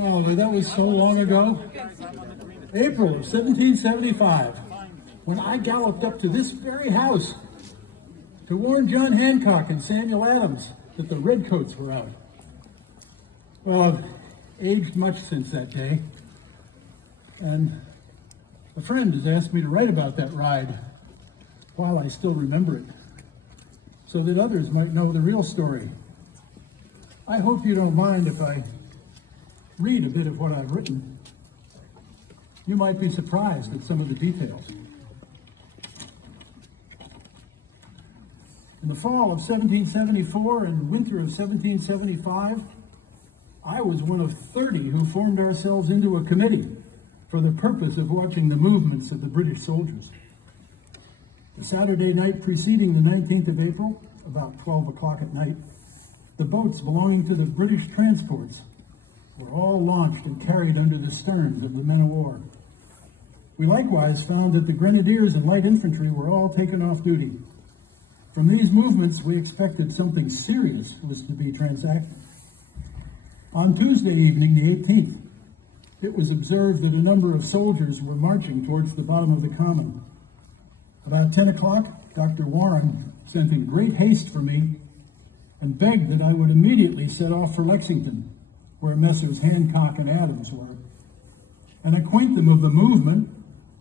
Oh, that was so long ago. April of 1775, when I galloped up to this very house to warn John Hancock and Samuel Adams that the redcoats were out. Well, I've aged much since that day, and a friend has asked me to write about that ride while I still remember it, so that others might know the real story. I hope you don't mind if I read a bit of what I've written. You might be surprised at some of the details. In the fall of 1774 and winter of 1775, I was one of 30 who formed ourselves into a committee for the purpose of watching the movements of the British soldiers. The Saturday night preceding the 19th of April, about 12 o'clock at night, the boats belonging to the British transports were all launched and carried under the sterns of the men of war. We likewise found that the grenadiers and light infantry were all taken off duty. From these movements, we expected something serious was to be transacted. On Tuesday evening, the 18th, it was observed that a number of soldiers were marching towards the bottom of the common. About 10 o'clock, Dr. Warren sent in great haste for me and begged that I would immediately set off for Lexington, where Messrs. Hancock and Adams were, and acquaint them of the movement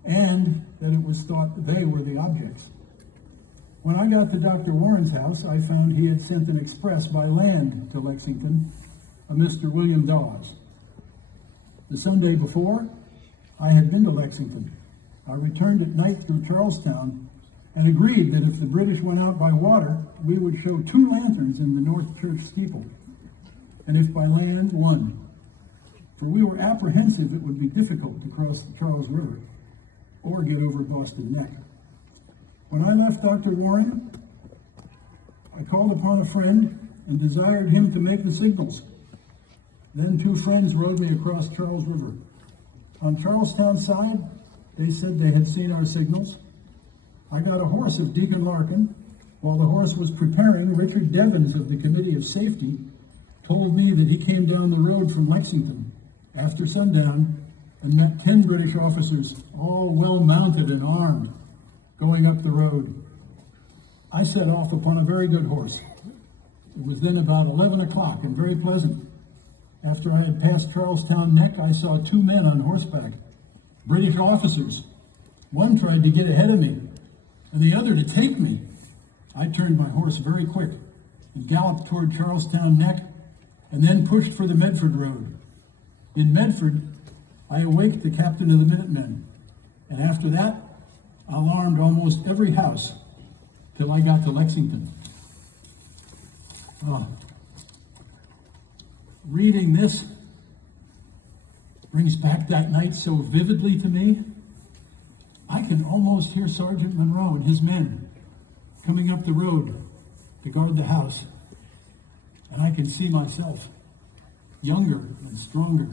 and that it was thought they were the objects. When I got to Dr. Warren's house, I found he had sent an express by land to Lexington, a Mr. William Dawes. The Sunday before, I had been to Lexington. I returned at night through Charlestown and agreed that if the British went out by water, we would show 2 lanterns in the North Church steeple, and if by land, 1. For we were apprehensive it would be difficult to cross the Charles River or get over Boston Neck. When I left Dr. Warren, I called upon a friend and desired him to make the signals. Then 2 friends rowed me across Charles River. On Charlestown side, they said they had seen our signals. I got a horse of Deacon Larkin. While the horse was preparing, Richard Devens of the Committee of Safety told me that he came down the road from Lexington after sundown and met 10 British officers, all well mounted and armed, going up the road. I set off upon a very good horse. It was then about 11 o'clock and very pleasant. After I had passed Charlestown Neck, I saw 2 men on horseback, British officers. One tried to get ahead of me, and the other to take me. I turned my horse very quick and galloped toward Charlestown Neck, and then pushed for the Medford Road. In Medford, I awaked the captain of the Minutemen, and after that, alarmed almost every house till I got to Lexington. Reading this brings back that night so vividly to me. I can almost hear Sergeant Monroe and his men coming up the road to guard the house. And I can see myself, younger and stronger,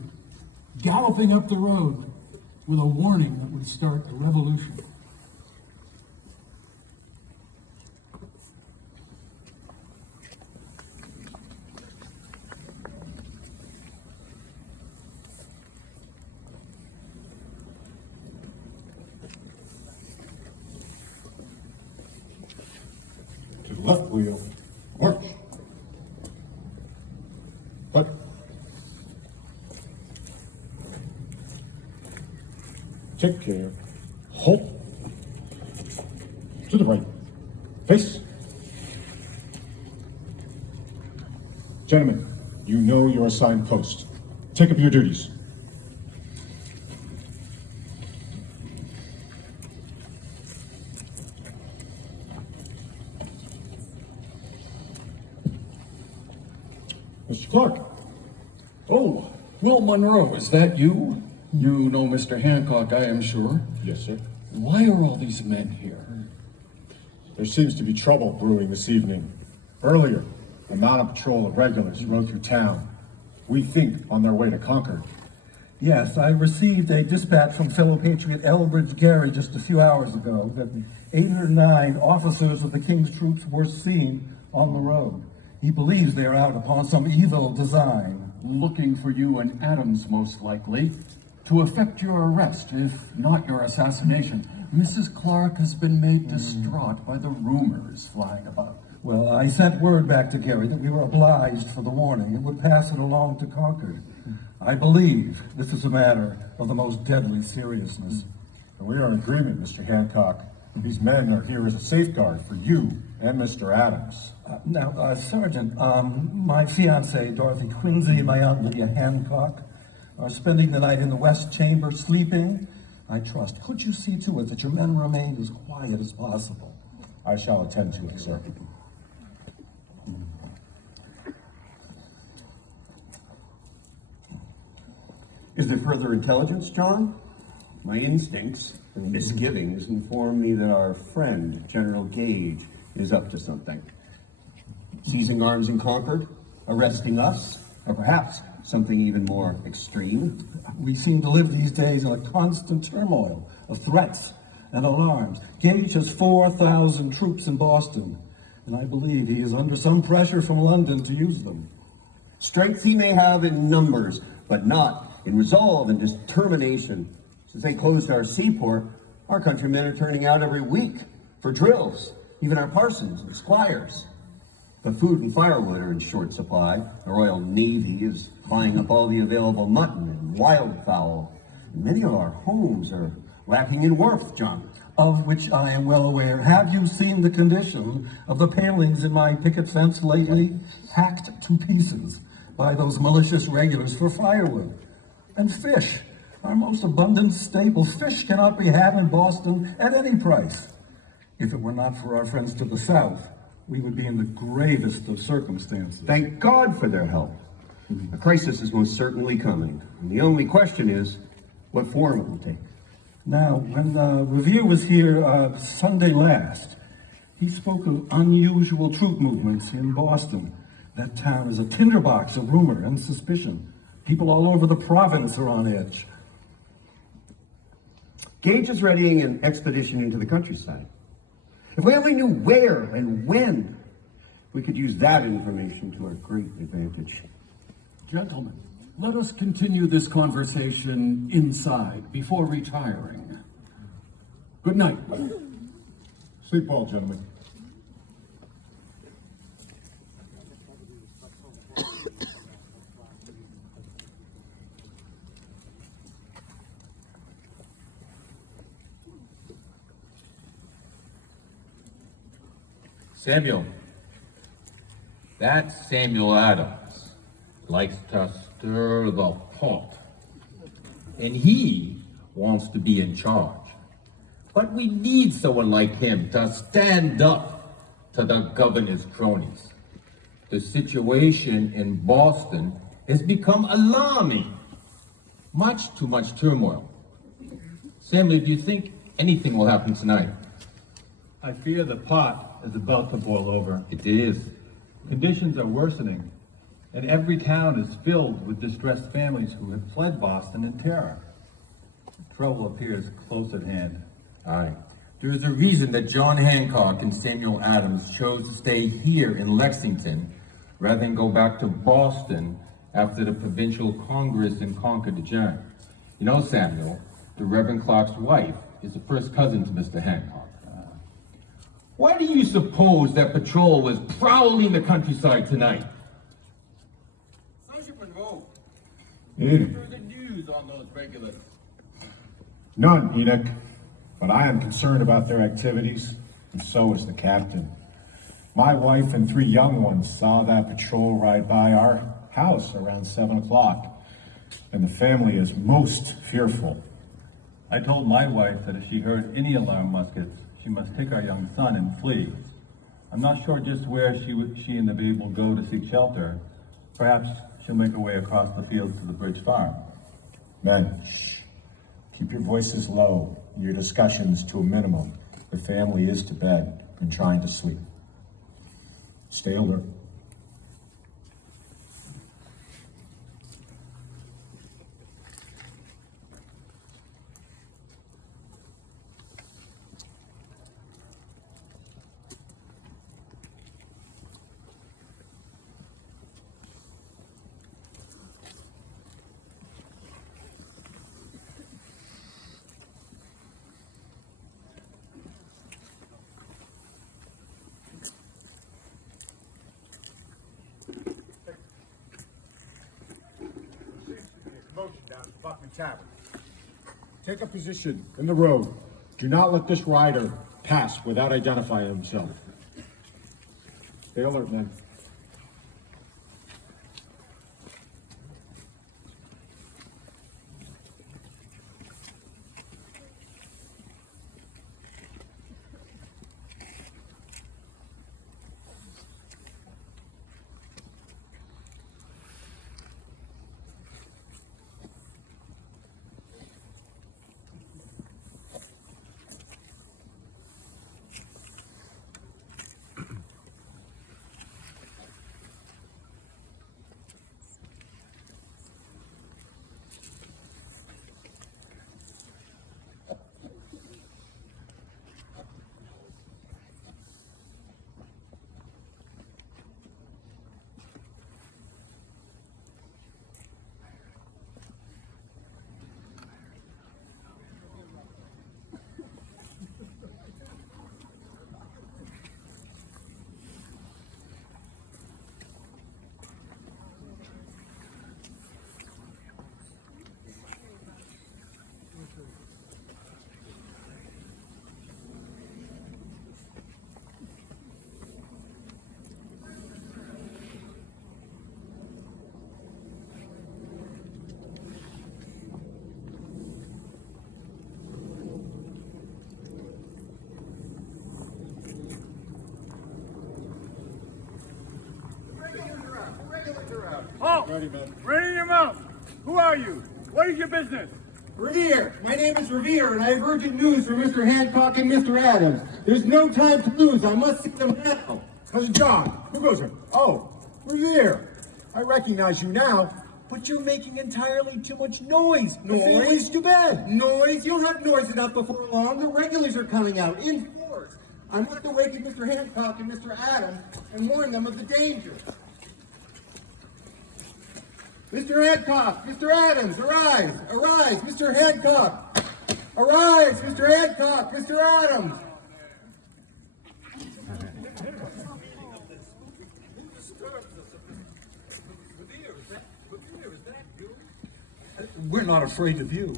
galloping up the road with a warning that would start a revolution. To the left wheel, march. But take care. Halt. To the right. Face. Gentlemen, you know your assigned post. Take up your duties. Mr. Clark. Oh, Will Monroe, is that you? You know Mr. Hancock, I am sure. Yes, sir. Why are all these men here? There seems to be trouble brewing this evening. Earlier, a mounted patrol of regulars rode through town. We think on their way to Concord. Yes, I received a dispatch from fellow patriot Elbridge Gary just a few hours ago that 8 or 9 officers of the King's troops were seen on the road. He believes they are out upon some evil design. looking for you and Adams, most likely, to effect your arrest, if not your assassination. Mrs. Clark has been made distraught by the rumors flying about. Well, I sent word back to Gary that we were obliged for the warning and would pass it along to Concord. I believe this is a matter of the most deadly seriousness. And we are in agreement, Mr. Hancock. These men are here as a safeguard for you and Mr. Adams. Sergeant, my fiancée, Dorothy Quincy, and my Aunt Lydia Hancock are spending the night in the West Chamber sleeping. I trust. Could you see to it that your men remain as quiet as possible? I shall attend to it, sir. Is there further intelligence, John? My instincts and misgivings inform me that our friend, General Gage, is up to something. Seizing arms in Concord, arresting us, or perhaps something even more extreme. We seem to live these days in a constant turmoil of threats and alarms. Gage has 4,000 troops in Boston, and I believe he is under some pressure from London to use them. Strength he may have in numbers, but not in resolve and determination. Since they closed our seaport, our countrymen are turning out every week for drills, even our parsons and squires. But food and firewood are in short supply. The Royal Navy is buying up all the available mutton and wildfowl. And many of our homes are lacking in warmth, John. Of which I am well aware. Have you seen the condition of the palings in my picket fence lately? Hacked to pieces by those malicious regulars for firewood. And fish, our most abundant staple. Fish cannot be had in Boston at any price. If it were not for our friends to the south, we would be in the gravest of circumstances. Thank God for their help. A crisis is most certainly coming. And the only question is, what form it will take. Now, when Revere was here Sunday last, he spoke of unusual troop movements in Boston. That town is a tinderbox of rumor and suspicion. People all over the province are on edge. Gage is readying an expedition into the countryside. If we only knew where and when, we could use that information to our great advantage. Gentlemen, let us continue this conversation inside before retiring. Good night. Sleep well, gentlemen. Samuel. That's Samuel Adams. Likes to stir the pot. And he wants to be in charge. But we need someone like him to stand up to the governor's cronies. The situation in Boston has become alarming. Much too much turmoil. Samuel, do you think anything will happen tonight? I fear the pot is about to boil over. It is. Conditions are worsening, and every town is filled with distressed families who have fled Boston in terror. Trouble appears close at hand. Aye. There's a reason that John Hancock and Samuel Adams chose to stay here in Lexington rather than go back to Boston after the provincial congress in Concord adjourned. You know, Samuel, the Reverend Clark's wife is a first cousin to Mr. Hancock. Why do you suppose that patrol was prowling the countryside tonight? Sergeant Monroe, Enoch. further news on those regulars? None, Enoch. But I am concerned about their activities, and so is the captain. My wife and 3 young ones saw that patrol ride by our house around 7 o'clock, and the family is most fearful. I told my wife that if she heard any alarm muskets, she must take our young son and flee. I'm not sure just where she and the babe will go to seek shelter. Perhaps she'll make her way across the fields to the Bridge Farm. Men, shh. Keep your voices low, your discussions to a minimum. The family is to bed and trying to sleep. Stay alert. Buckman Tavern. Take a position in the road. Do not let this rider pass without identifying himself. Stay alert, men. Halt! Ready your mouth! Who are you? What is your business? Revere! My name is Revere, and I have urgent news for Mr. Hancock and Mr. Adams. There's no time to lose. I must see them now. Cousin John, who goes there? Oh, Revere. I recognize you now, but you're making entirely too much noise. The family's to bed. Noise? You'll have noise enough before long. The regulars are coming out in force. I must awaken Mr. Hancock and Mr. Adams and warn them of the danger. Mr. Hancock, Mr. Adams, arise, arise, Mr. Hancock, arise, Mr. Hancock, Mr. Adams. We're not afraid of you.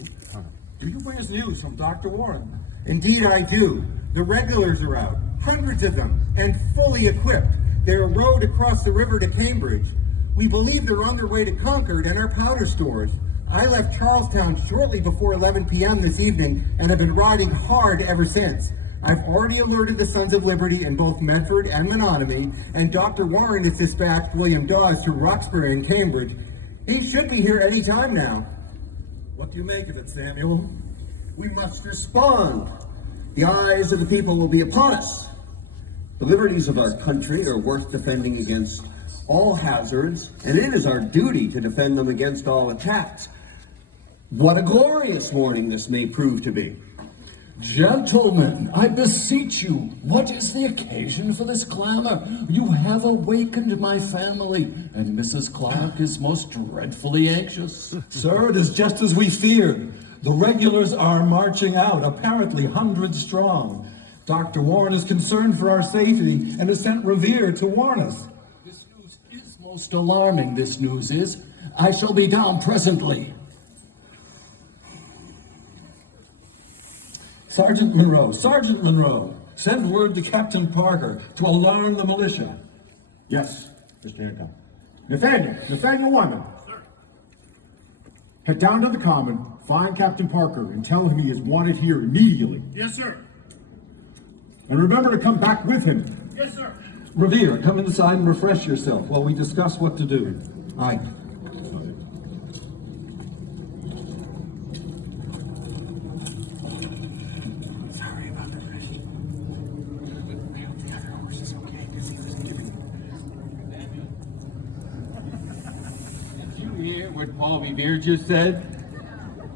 Do you bring us news from Dr. Warren? Indeed I do. The regulars are out, hundreds of them, and fully equipped. They're rowed across the river to Cambridge. We believe they're on their way to Concord and our powder stores. I left Charlestown shortly before 11 p.m. this evening and have been riding hard ever since. I've already alerted the Sons of Liberty in both Medford and Menominee, and Dr. Warren has dispatched William Dawes to Roxbury and Cambridge. He should be here any time now. What do you make of it, Samuel? We must respond. The eyes of the people will be upon us. The liberties of our country are worth defending against all hazards, and it is our duty to defend them against all attacks. What a glorious morning this may prove to be. Gentlemen, I beseech you, what is the occasion for this clamor? You have awakened my family, and Mrs. Clark is most dreadfully anxious. Sir, it is just as we feared. The regulars are marching out, apparently hundreds strong. Dr. Warren is concerned for our safety and has sent Revere to warn us. This news is most alarming, this news is. I shall be down presently. Sergeant Monroe, send word to Captain Parker to alarm the militia. Yes, Mr. Hancock. Nathaniel Wyman. Head down to the Common, find Captain Parker, and tell him he is wanted here immediately. Yes, sir. And remember to come back with him. Yes, sir. Revere, come inside and refresh yourself while we discuss what to do. Aye. Did you hear what Paul Revere just said?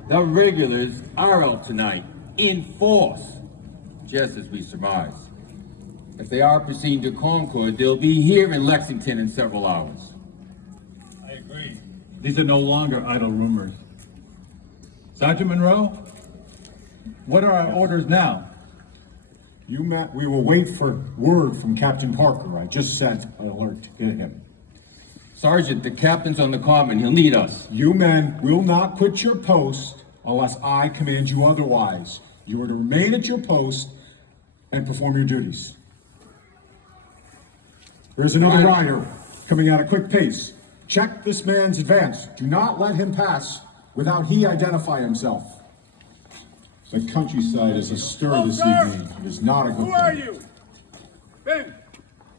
The regulars are out tonight, in force, just as we surmised. If they are proceeding to Concord, they'll be here in Lexington in several hours. I agree. These are no longer idle rumors. Sergeant Monroe, what are our orders now? We will wait for word from Captain Parker. I just sent an alert to get him. Sergeant, the captain's on the common. He'll need us. You men will not quit your post unless I command you otherwise. You are to remain at your post and perform your duties. There is another rider coming at a quick pace. Check this man's advance. Do not let him pass without he identify himself. The countryside is astir this evening. It is not a good thing. Who are you? Ben,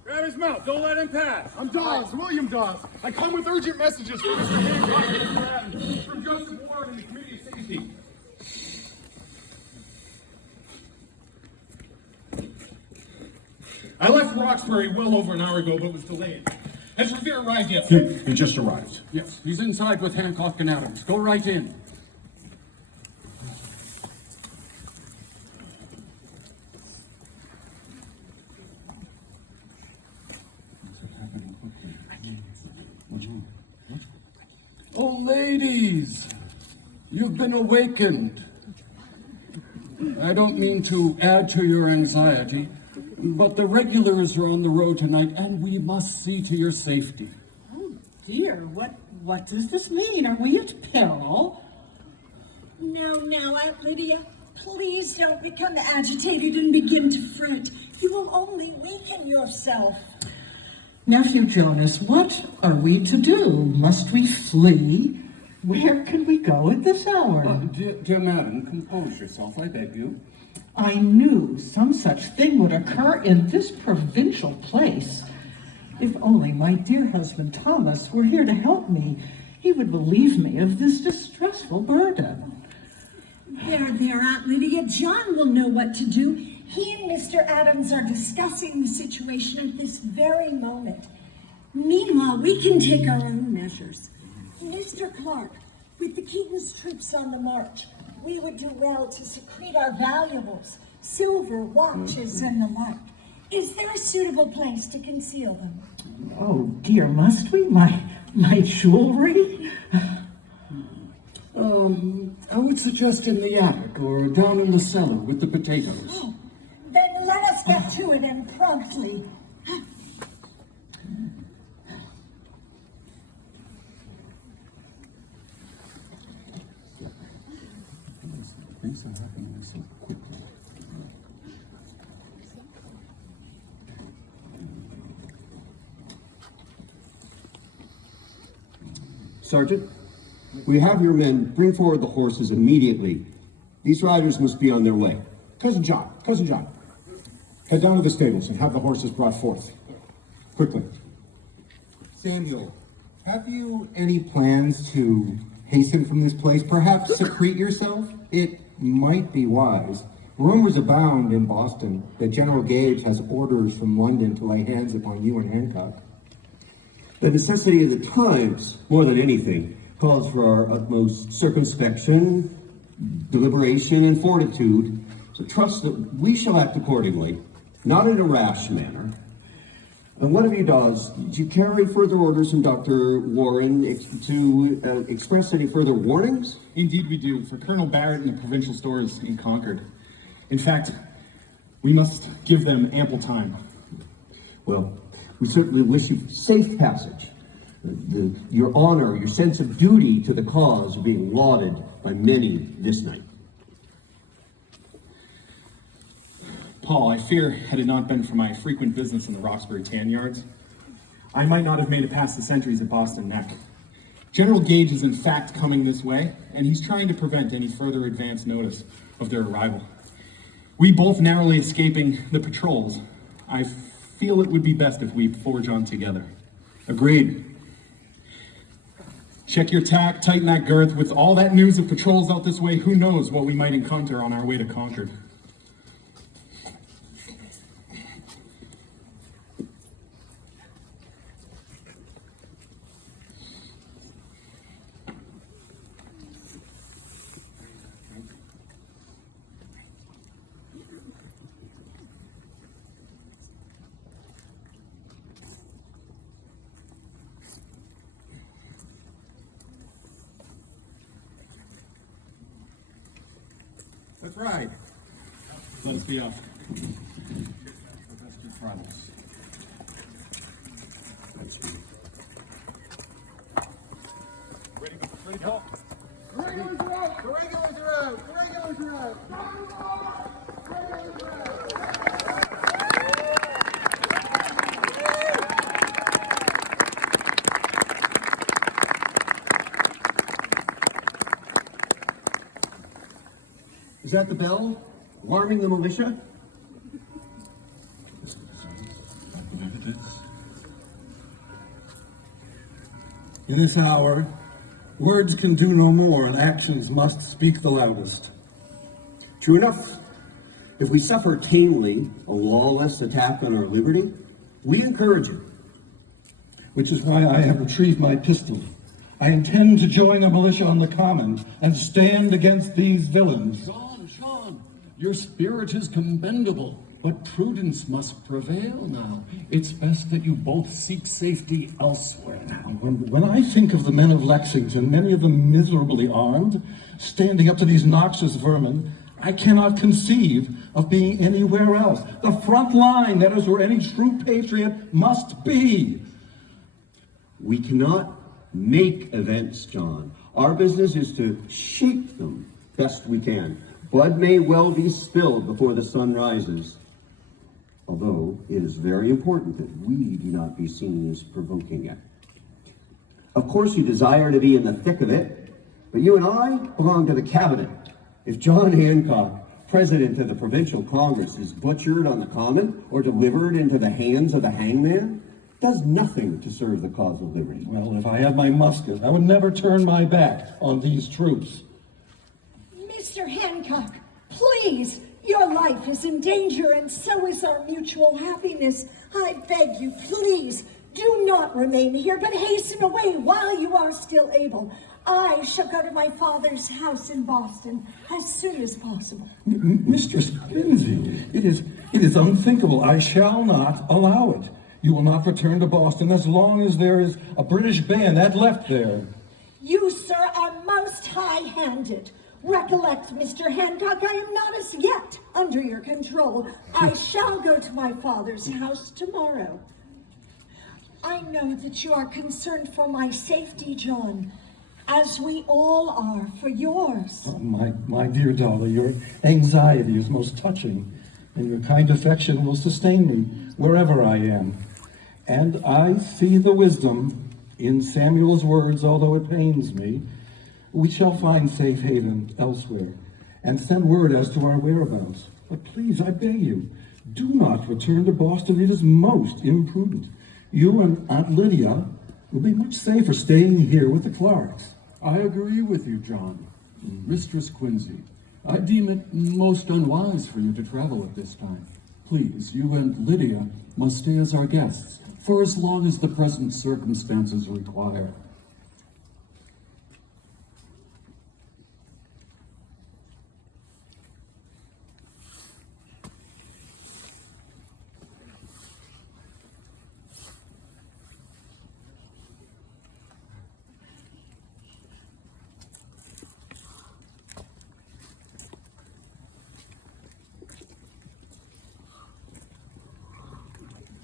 grab his mouth. Don't let him pass. I'm Dawes, William Dawes. I come with urgent messages from Mr. Hancock and Mr. Adams, from Joseph Ward and the Committee of Safety. I left Roxbury well over an hour ago, but was delayed. Has Revere arrived yet? He just arrived. Yes, he's inside with Hancock and Adams. Go right in. Oh, ladies, you've been awakened. I don't mean to add to your anxiety, but the regulars are on the road tonight, and we must see to your safety. Oh dear, what does this mean? Are we at peril? No, Aunt Lydia. Please don't become agitated and begin to fret. You will only weaken yourself. Nephew Jonas, what are we to do? Must we flee? Where can we go at this hour? Dear madam, compose yourself, I beg you. I knew some such thing would occur in this provincial place. If only my dear husband Thomas were here to help me, he would relieve me of this distressful burden. There, Aunt Lydia. John will know what to do. He and Mr. Adams are discussing the situation at this very moment. Meanwhile, we can take our own measures. Mr. Clark, with the Keaton's troops on the march, we would do well to secrete our valuables, silver, watches, and the like. Is there a suitable place to conceal them? Oh dear, must we? My jewelry? I would suggest in the attic or down in the cellar with the potatoes. Oh, then let us get to it and promptly. Things are happening so quickly. Sergeant, we have your men bring forward the horses immediately. These riders must be on their way. Cousin John, head down to the stables and have the horses brought forth. Quickly. Samuel, have you any plans to hasten from this place? Perhaps secrete yourself? It might be wise. Rumors abound in Boston that General Gage has orders from London to lay hands upon you and Hancock. The necessity of the times, more than anything, calls for our utmost circumspection, deliberation, and fortitude. So trust that we shall act accordingly, not in a rash manner. And one of you does you carry further orders from Dr. Warren to express any further warnings? Indeed we do, for Colonel Barrett and the provincial stores in Concord. In fact, we must give them ample time. Well, we certainly wish you safe passage. Your honor, your sense of duty to the cause are being lauded by many this night. Paul, I fear, had it not been for my frequent business in the Roxbury tan yards, I might not have made it past the sentries at Boston Neck. General Gage is in fact coming this way, and he's trying to prevent any further advance notice of their arrival. We both narrowly escaping the patrols. I feel it would be best if we forge on together. Agreed. Check your tack, tighten that girth. With all that news of patrols out this way, who knows what we might encounter on our way to Concord. Let's ride. Let us be off. Throttles. regulars are out! The regulars are out! The regulars are out! Is that the bell? Alarming the militia? In this hour, words can do no more and actions must speak the loudest. True enough. If we suffer tamely a lawless attack on our liberty, we encourage it. Which is why I have retrieved my pistol. I intend to join the militia on the common and stand against these villains. Sean, your spirit is commendable, but prudence must prevail now. It's best that you both seek safety elsewhere now. When I think of the men of Lexington, many of them miserably armed, standing up to these noxious vermin, I cannot conceive of being anywhere else. The front line, that is where any true patriot must be. We cannot make events, John. Our business is to shape them best we can. Blood may well be spilled before the sun rises. Although it is very important that we do not be seen as provoking it. Of course, you desire to be in the thick of it, but you and I belong to the cabinet. If John Hancock, president of the provincial congress, is butchered on the common or delivered into the hands of the hangman, does nothing to serve the cause of liberty. Well, if I had my musket, I would never turn my back on these troops. Mr. Hancock, please, your life is in danger and so is our mutual happiness. I beg you, please, do not remain here, but hasten away while you are still able. I shall go to my father's house in Boston as soon as possible. Mistress Quincy, it is unthinkable. I shall not allow it. You will not return to Boston as long as there is a British bayonet left there. You, sir, are most high-handed. Recollect, Mr. Hancock, I am not as yet under your control. I shall go to my father's house tomorrow. I know that you are concerned for my safety, John, as we all are for yours. Oh, my dear Dolly, your anxiety is most touching, and your kind affection will sustain me wherever I am. And I see the wisdom in Samuel's words, although it pains me. We shall find safe haven elsewhere, and send word as to our whereabouts. But please, I beg you, do not return to Boston. It is most imprudent. You and Aunt Lydia will be much safer staying here with the Clarks. I agree with you, John. Mistress Quincy, I deem it most unwise for you to travel at this time. Please, you and Lydia must stay as our guests for as long as the present circumstances require.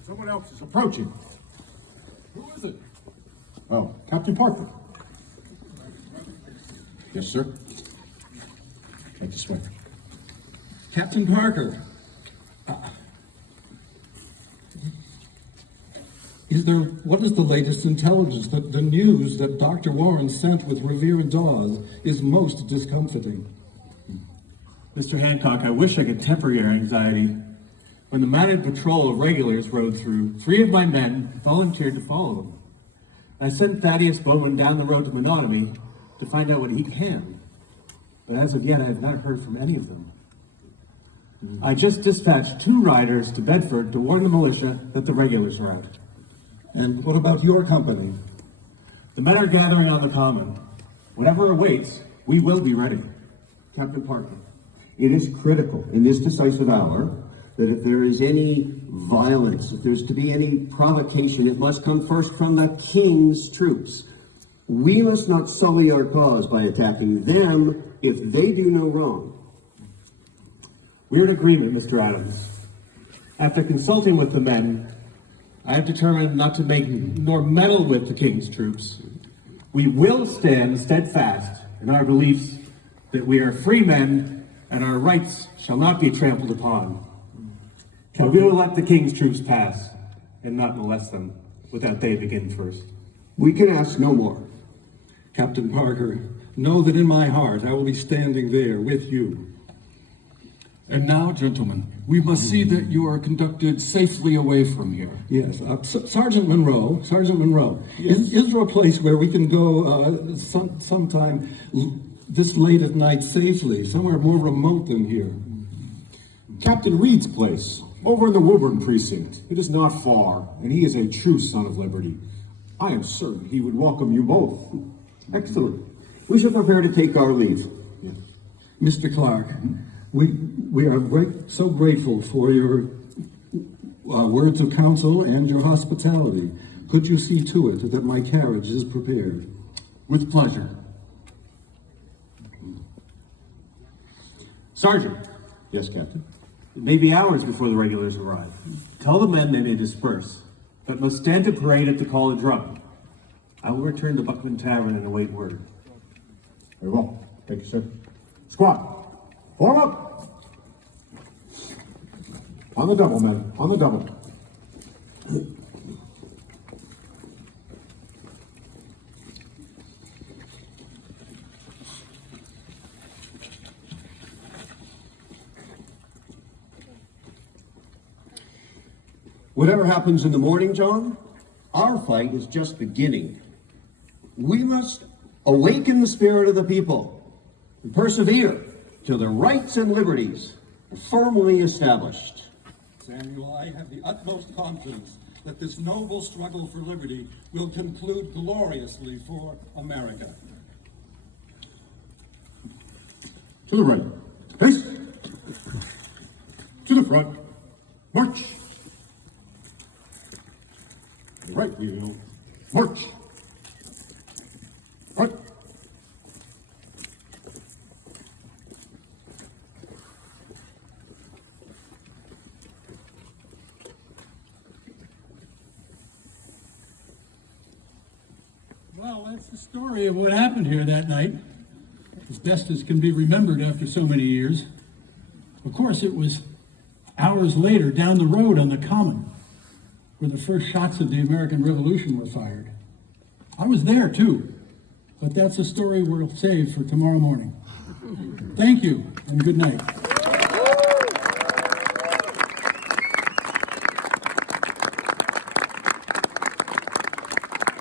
Someone else is approaching. Who is it? Oh, Captain Parker. Yes, sir. Right this way. Captain Parker, what is the latest intelligence? The news that Dr. Warren sent with Revere and Dawes is most discomfiting. Mr. Hancock, I wish I could temper your anxiety. When the mounted patrol of regulars rode through, 3 of my men volunteered to follow them. I sent Thaddeus Bowman down the road to Menotomy to find out what he can, but as of yet I have not heard from any of them. I just dispatched 2 riders to Bedford to warn the militia that the regulars are out. And what about your company? The men are gathering on the common. Whatever awaits, we will be ready. Captain Parker, it is critical in this decisive hour that if there is any violence, if there's to be any provocation, it must come first from the King's troops. We must not sully our cause by attacking them if they do no wrong. We're in agreement, Mr. Adams. After consulting with the men, I have determined not to make nor meddle with the King's troops. We will stand steadfast in our beliefs that we are free men and our rights shall not be trampled upon. But we will let the king's troops pass and not molest them without they begin first. We can ask no more. Captain Parker, know that in my heart I will be standing there with you. And now, gentlemen, we must see that you are conducted safely away from here. Yes, Sergeant Monroe, is there a place where we can go sometime this late at night safely, somewhere more remote than here? Captain Reed's place, over in the Woburn precinct. It is not far, and he is a true son of liberty. I am certain he would welcome you both. Excellent. We shall prepare to take our leave. Yes. Mr. Clark, we are so grateful for your words of counsel and your hospitality. Could you see to it that my carriage is prepared? With pleasure. Sergeant, Yes, Captain. it may be hours before the regulars arrive. Tell the men they may disperse, but must stand to parade at the call of drum. I will return to Buckman Tavern and await word. Very well. Thank you, sir. Squad, form up! On the double, men. On the double. Whatever happens in the morning, John, our fight is just beginning. We must awaken the spirit of the people and persevere till their rights and liberties are firmly established. Samuel, I have the utmost confidence that this noble struggle for liberty will conclude gloriously for America. To the right. Face. To the front. March. To the right, wheel. March. Right. Well, that's the story of what happened here that night, as best as can be remembered after so many years. Of course, it was hours later down the road on the Common where the first shots of the American Revolution were fired. I was there too, but that's a story we'll save for tomorrow morning. Thank you, and good night.